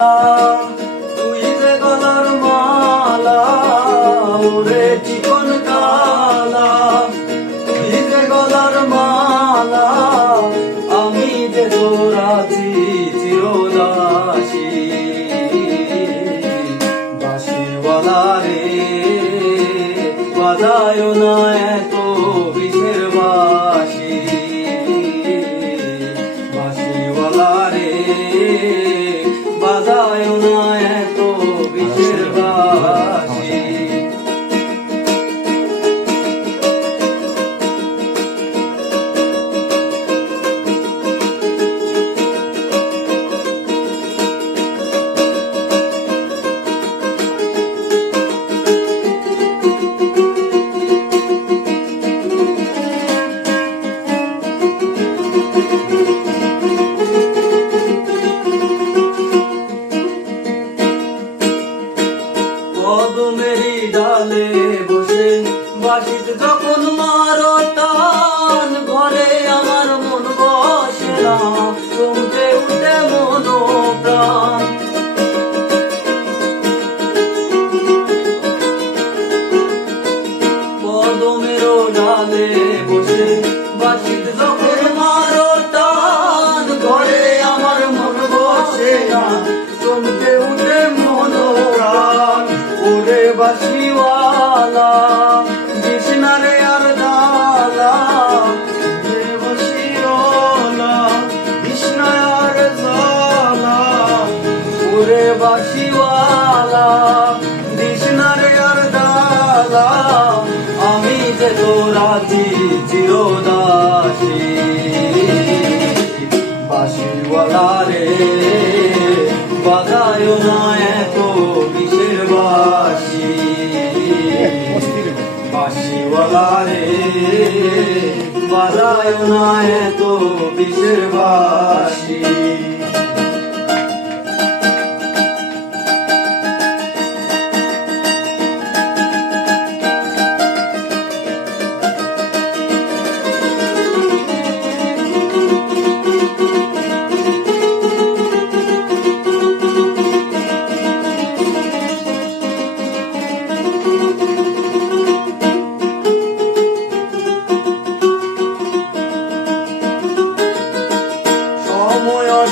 তুই যে গলার মালা ওরে চিকন কালা, তুই যে গলার মালা আমি যে তোর আছি চিরদাসী। বাঁশিওয়ালা রে বাজায় না এত বিষের বাঁশি, বাঁশিওয়ালা রে বাজায় না এত বিষের বাঁশি। কদমেরই ডালে বসে বাঁশিতে যখন মারো টান, ঘরে আমার মন বসে না চমকে উঠে মন প্রাণ। কদমেরও ডালে বসে বাঁশিতে যখন মারো টান, ঘরে আমার মন বসে না চমকে উঠে মন প্রাণ। ওরে বাঁশিওয়ালা দিস না রে আর জ্বালা, রে বাঁশিওয়ালা দিস না আর জ্বালা। ওরে বাঁশিওয়ালা দিস না রে আর জ্বালা, আমি যে তোর আছি চিরদাসী। বাঁশিওয়ালা রে বাজায় না এত বিষের বাঁশি, বাঁশিওয়ালা রে বাজায় না এত বিষের বাঁশি।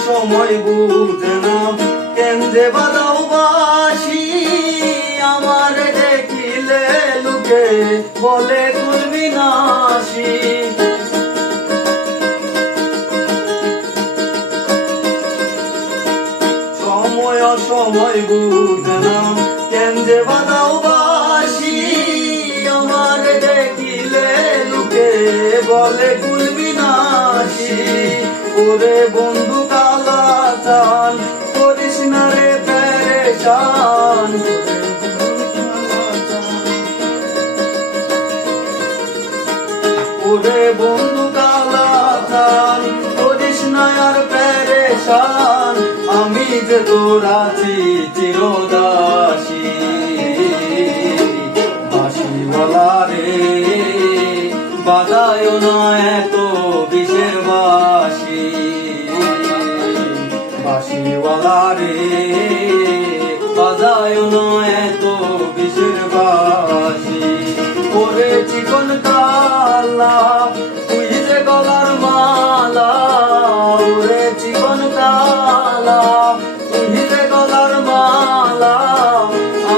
সময় বুঝে না কেন যে বাজাও বাঁশি, আমার দেখিলে লোকে বলে তুই বিনাশী। সময় বুঝে না কেন যে বাজাও বাঁশি, আমার দেখিলে লোকে বলে তুই বিনাশী। ওরে বন্ধু কালা চান করিস না রে পেরেশান, ওরে বন্ধু কালা চান করিস না আর পেরেশান, আমি যে তোর আছি চিরদাসী। বাঁশিওয়ালা রে বাজায় না এত বিষের বাঁশি, বাঁশিওয়ালা রে বাজায় না এত বিষের বাঁশি। ওরে চিকন কালা তুই যে গলার মালা, ওরে চিকন কালা তুই যে গলার মালা,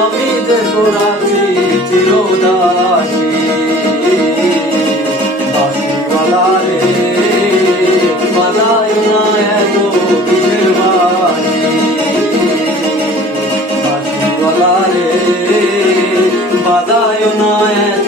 আমি যে তোর আছি চিরদাসী। বাঁশিওয়ালা রে বাজায় না এত বিষের বাঁশি, বাঁশিওয়ালা রে বাজায় না এত